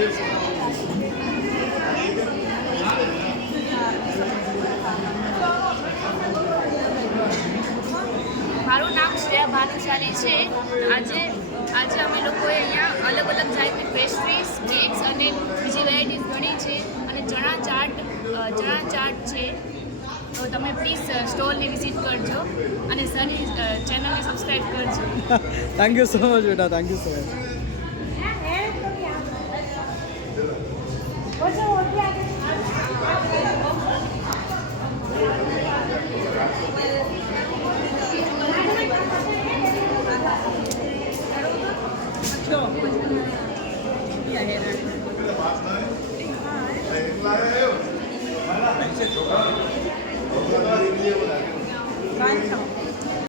મારું નામ શ્રેયા ભાનુશાલી છે. આજે અમે લોકોએ અહીંયા અલગ અલગ જાતની પેસ્ટ્રીઝ, કેક્સ અને બીજી વેરાયટીઝ ઘણી છે અને ચણા ચાટ છે. તો તમે પ્લીઝ સ્ટોલને વિઝિટ કરજો અને સરની ચેનલને સબસ્ક્રાઈબ કરજો. થેન્ક યુ સો મચ બેટા, થેન્ક યુ સો મચ.